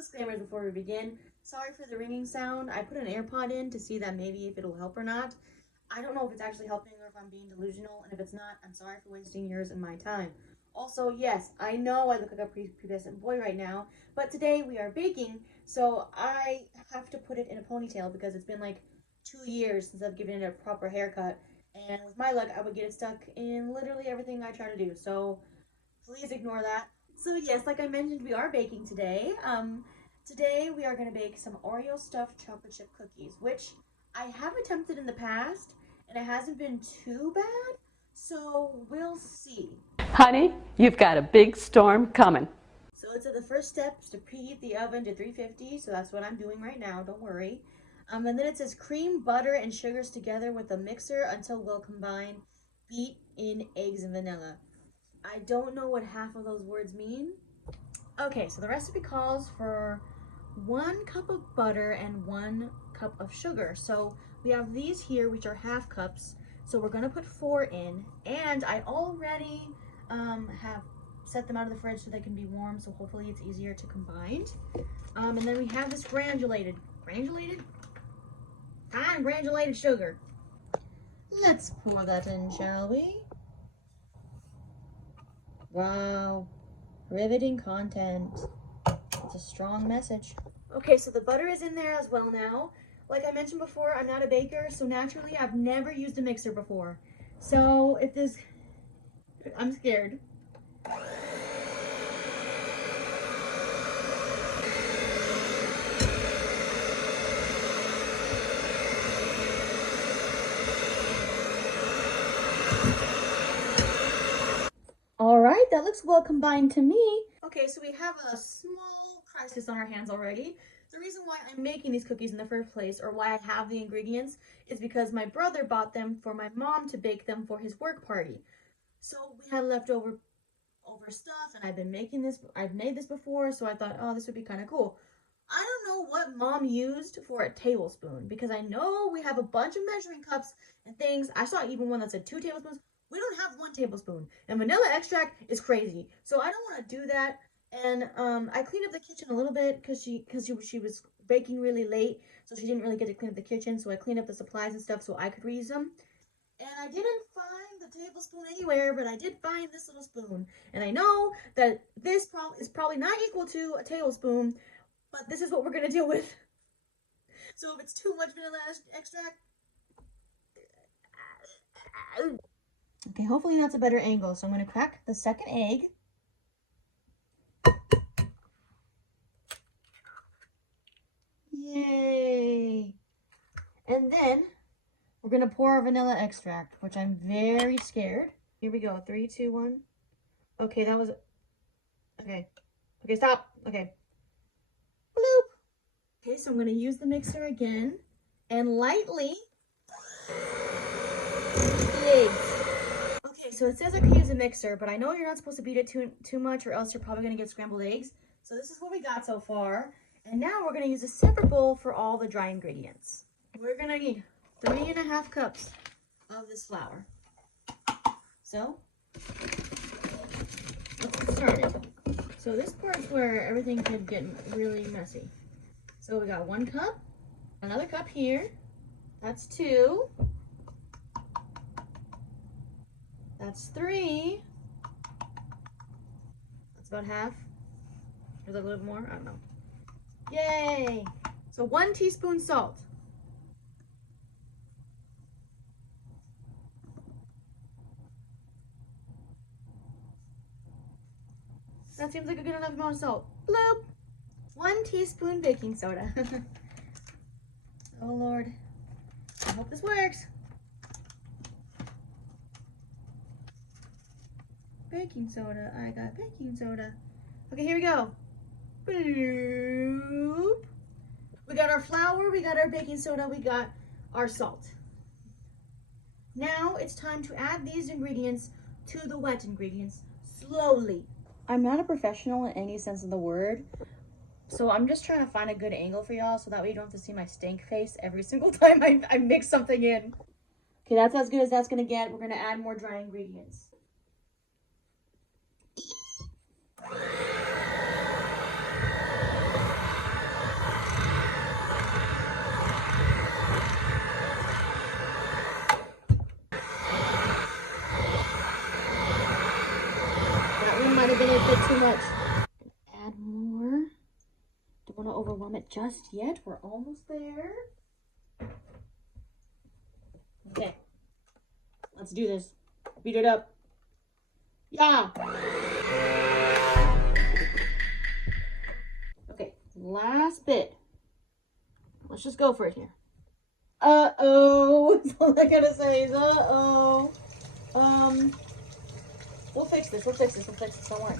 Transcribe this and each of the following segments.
disclaimers before we begin. Sorry for the ringing sound. I put an AirPod in to see that maybe if it'll help or not. I don't know if it's actually helping or if I'm being delusional, and if it's not, I'm sorry for wasting yours and my time. Also, yes, I know I look like a prepubescent boy right now, but today we are baking, so I have to put it in a ponytail because it's been like 2 years since I've given it a proper haircut, and with my luck, I would get it stuck in literally everything I try to do, so please ignore that. So yes, like I mentioned, we are baking today. Today we are going to bake some Oreo stuffed chocolate chip cookies, which I have attempted in the past, and it hasn't been too bad, so we'll see. Honey, you've got a big storm coming. So the first step is to preheat the oven to 350, so that's what I'm doing right now, don't worry. And then it says cream, butter, and sugars together with a mixer until well combined. Beat in eggs and vanilla. I don't know what half of those words mean. Okay, so the recipe calls for 1 cup of butter and 1 cup of sugar. So we have these here, which are half cups. So we're gonna put 4 in, and I already have set them out of the fridge so they can be warm. So hopefully it's easier to combine. And then we have this granulated sugar. Let's pour that in, shall we? Wow, riveting content. It's a strong message. Okay, so the butter is in there as well now. Like I mentioned before, I'm not a baker, so naturally I've never used a mixer before. So if this, I'm scared. All right, that looks well combined to me. Okay, so we have a small crisis on our hands already. The reason why I'm making these cookies in the first place, or why I have the ingredients, is because my brother bought them for my mom to bake them for his work party. So we had leftover stuff, and I've made this before, so I thought, oh, this would be kind of cool. I don't know what mom used for a tablespoon, because I know we have a bunch of measuring cups and things. I saw even one that said 2 tablespoons. We don't have 1 tablespoon, and vanilla extract is crazy, so I don't want to do that. And I cleaned up the kitchen a little bit because she was baking really late, so she didn't really get to clean up the kitchen. So I cleaned up the supplies and stuff so I could reuse them. And I didn't find the tablespoon anywhere, but I did find this little spoon. And I know that this is probably not equal to a tablespoon, but this is what we're gonna deal with. So if it's too much vanilla extract. Okay, hopefully that's a better angle. So I'm going to crack the second egg. Yay! And then we're going to pour our vanilla extract, which I'm very scared. Here we go. 3, 2, 1. Okay, that was... Okay. Okay, stop. Okay. Bloop! Okay, so I'm going to use the mixer again and lightly... the eggs. Okay, so it says I can use a mixer, but I know you're not supposed to beat it too much, or else you're probably going to get scrambled eggs. So this is what we got so far. And now we're going to use a separate bowl for all the dry ingredients. We're going to need 3½ cups of this flour. So, let's get started. So this part's where everything could get really messy. So we got 1 cup, another cup here. That's 2. That's 3. That's about half. Is that a little bit more? I don't know. Yay! So 1 teaspoon salt. That seems like a good enough amount of salt. Bloop! 1 teaspoon baking soda. Oh Lord. I hope this works. Baking soda. I got baking soda. Okay, here we go. Bloop. We got our flour, we got our baking soda, we got our salt. Now it's time to add these ingredients to the wet ingredients slowly. I'm not a professional in any sense of the word, so I'm just trying to find a good angle for y'all so that way you don't have to see my stank face every single time I mix something in. Okay, that's as good as that's gonna get. We're gonna add more dry ingredients. want to overwhelm it just yet. We're almost there. Okay. Let's do this. Beat it up. Yeah. Okay, last bit. Let's just go for it here. Uh-oh. That's all I gotta say is uh-oh. We'll fix this. We'll fix this. We'll fix this. Don't worry.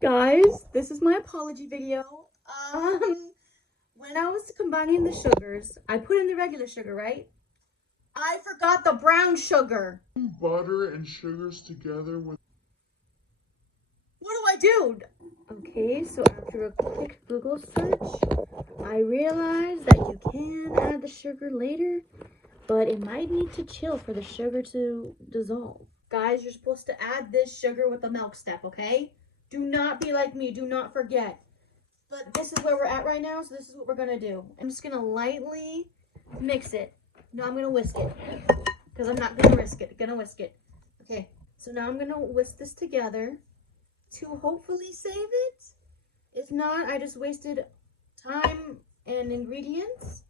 Guys, this is my apology video. When I was combining the sugars, I put in the regular sugar, right? I forgot the brown sugar. Butter and sugars together with... What do I do? Okay, so after a quick Google search, I realized that you can add the sugar later, but it might need to chill for the sugar to dissolve. Guys, you're supposed to add this sugar with the milk step, okay? Do not be like me. Do not forget. But this is where we're at right now, so this is what we're going to do. I'm just going to lightly mix it. No, I'm going to whisk it because I'm not going to risk it. I'm going to whisk it. Okay, so now I'm going to whisk this together to hopefully save it. If not, I just wasted time and ingredients,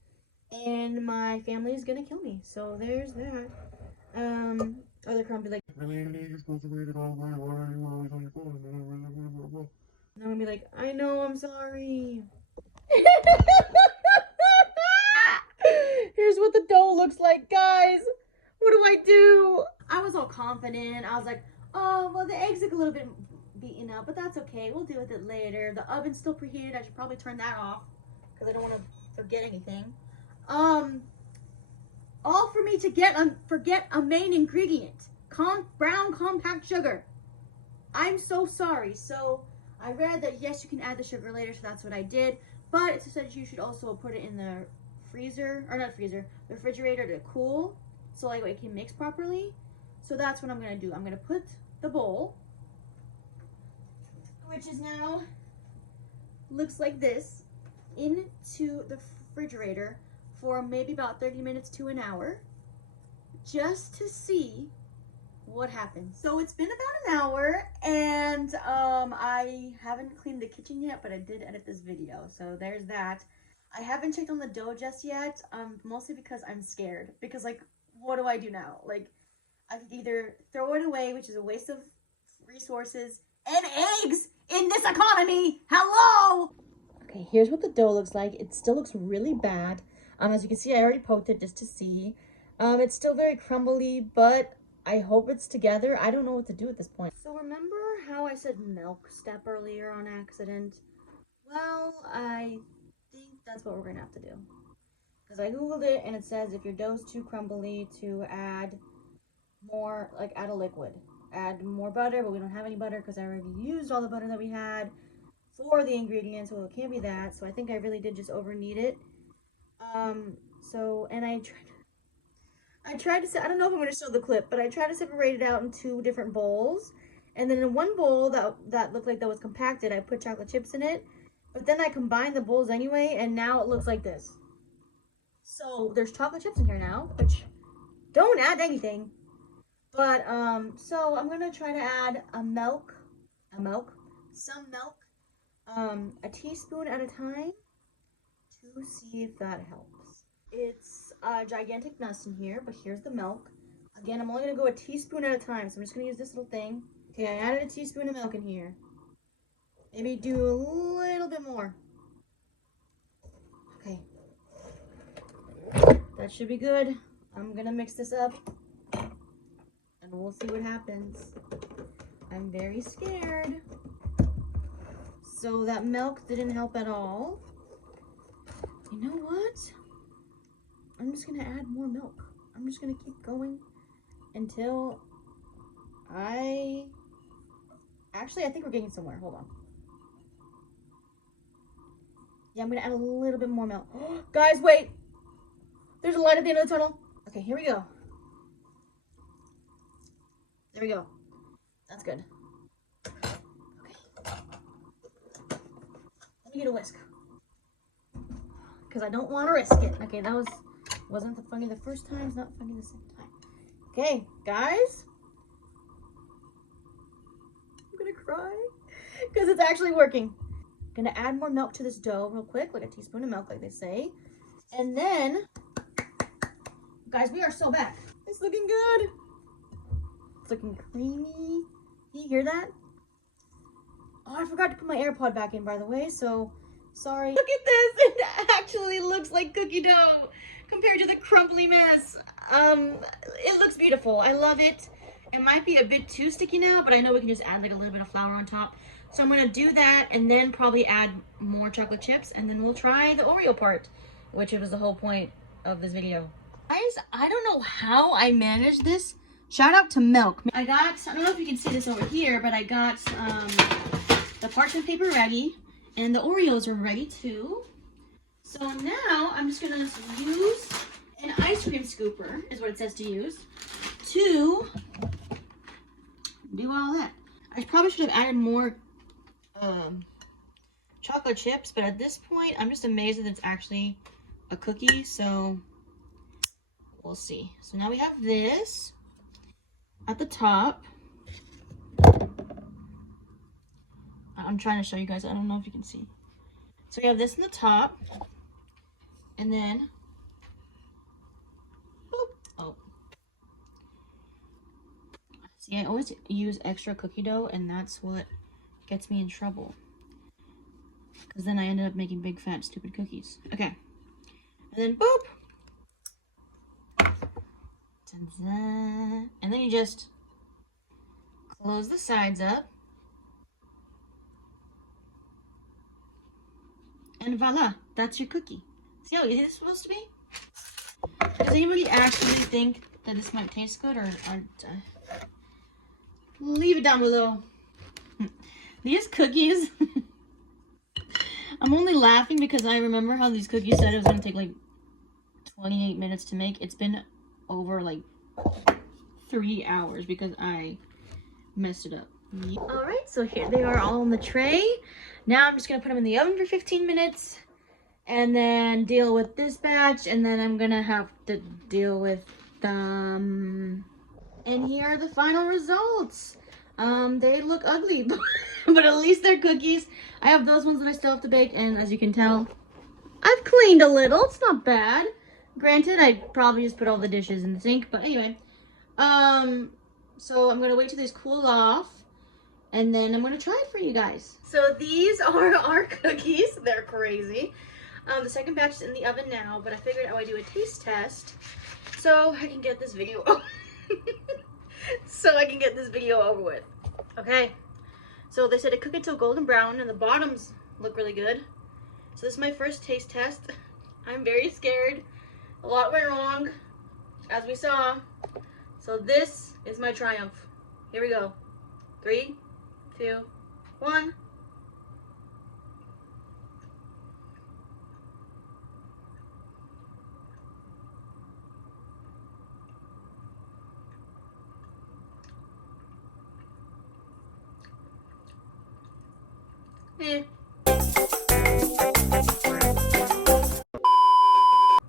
and my family is going to kill me. So there's that. Other crumb be like, You're supposed to read it all the way. Why are you always on your phone? and I'm going to be like, I know, I'm sorry. Here's what the dough looks like, guys. What do I do? I was all confident. I was like, oh, well, the eggs look a little bit beaten up, but that's okay. We'll deal with it later. The oven's still preheated. I should probably turn that off because I don't want to forget anything. All for me to forget a main ingredient. Brown compact sugar. I'm so sorry. So I read that, yes, you can add the sugar later, so that's what I did. But it said you should also put it in the freezer, or not freezer, the refrigerator to cool, so like it can mix properly. So that's what I'm gonna do. I'm gonna put the bowl, which is now looks like this, into the refrigerator for maybe about 30 minutes to an hour, just to see what happens. So it's been about an hour, and I haven't cleaned the kitchen yet, but I did edit this video, so there's that. I haven't checked on the dough just yet, mostly because I'm scared. Because, like, what do I do now? Like, I could either throw it away, which is a waste of resources and eggs in this economy. Hello! Okay, here's what the dough looks like. It still looks really bad. As you can see, I already poked it just to see. It's still very crumbly, but I hope it's together. I don't know what to do at this point. So remember how I said milk step earlier on accident? Well, I think that's what we're gonna have to do, because I googled it and it says if your dough's too crumbly to add more, like add a liquid, add more butter, but we don't have any butter because I already used all the butter that we had for the ingredients, so it can't be that. So I think I really did just over knead it. And I tried to I don't know if I'm going to show the clip, but I tried to separate it out in two different bowls, and then in one bowl that looked like that was compacted, I put chocolate chips in it. But then I combined the bowls anyway, and now it looks like this. So there's chocolate chips in here now, which don't add anything. But, so I'm going to try to add some milk, a teaspoon at a time to see if that helps. It's a gigantic nuts in here, but here's the milk. Again, I'm only going to go a teaspoon at a time, so I'm just going to use this little thing. Okay, I added a teaspoon of milk in here. Maybe do a little bit more. Okay. That should be good. I'm gonna mix this up and we'll see what happens. I'm very scared. So that milk didn't help at all. You know what? I'm just gonna add more milk. I'm just gonna keep going until Actually, I think we're getting somewhere. Hold on. Yeah, I'm going to add a little bit more milk. Guys, wait. There's a light at the end of the tunnel. Okay, here we go. There we go. That's good. Okay. Let me get a whisk. Because I don't want to risk it. Okay, that wasn't funny the first time. It's not funny the second time. Okay, guys. I'm going to cry. Because it's actually working. Gonna add more milk to this dough real quick, like a teaspoon of milk, like they say. And then, guys, we are so back. It's looking good. It's looking creamy. Can you hear that? Oh, I forgot to put my AirPod back in, by the way, so sorry. Look at this. It actually looks like cookie dough compared to the crumbly mess. It looks beautiful. I love it. It might be a bit too sticky now, but I know we can just add like a little bit of flour on top. So I'm gonna do that and then probably add more chocolate chips, and then we'll try the Oreo part, which was the whole point of this video. Guys, I don't know how I managed this. Shout out to milk. I don't know if you can see this over here, but I got the parchment paper ready, and the Oreos are ready too. So now I'm just gonna use an ice cream scooper, is what it says to use, to do all that. I probably should have added more chocolate chips, but at this point, I'm just amazed that it's actually a cookie, so we'll see. So now we have this at the top. I'm trying to show you guys. I don't know if you can see. So we have this in the top, and then, boop. Oh. See, I always use extra cookie dough, and that's what gets me in trouble. Because then I ended up making big, fat, stupid cookies. Okay. And then, boop. Ta-da. And then you just close the sides up. And voila, that's your cookie. See how easy this is supposed to be? Does anybody actually think that this might taste good, or leave it down below. These cookies, I'm only laughing because I remember how these cookies said it was going to take like 28 minutes to make. It's been over like 3 hours because I messed it up. Alright, so here they are all on the tray. Now I'm just going to put them in the oven for 15 minutes and then deal with this batch, and then I'm going to have to deal with them. And here are the final results. They look ugly, but at least they're cookies. I have those ones that I still have to bake, and as you can tell, I've cleaned a little. It's not bad. Granted, I probably just put all the dishes in the sink, but anyway. So I'm going to wait till these cool off, and then I'm going to try it for you guys. So these are our cookies. They're crazy. The second batch is in the oven now, but I figured I would do a taste test so I can get this video over with. Okay. So they said to cook it till golden brown, and the bottoms look really good. So this is my first taste test. I'm very scared. A lot went wrong, as we saw. So this is my triumph. Here we go. 3, 2, 1.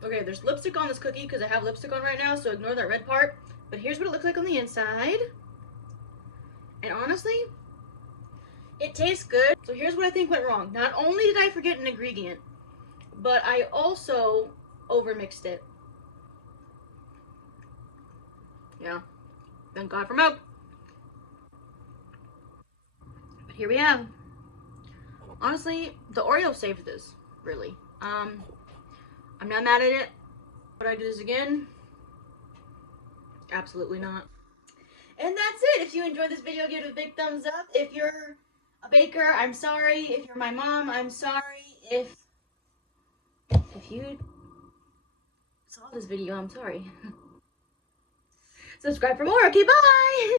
Okay, there's lipstick on this cookie because I have lipstick on right now, so ignore that red part. But here's what it looks like on the inside. And honestly, it tastes good. So here's what I think went wrong. Not only did I forget an ingredient, but I also overmixed it. Yeah, thank God for milk. But here we have. Honestly, the Oreo saved this, really. I'm not mad at it. Would I do this again? Absolutely not. And that's it. If you enjoyed this video, give it a big thumbs up. If you're a baker, I'm sorry. If you're my mom, I'm sorry. If you saw this video, I'm sorry. Subscribe for more. Okay, bye!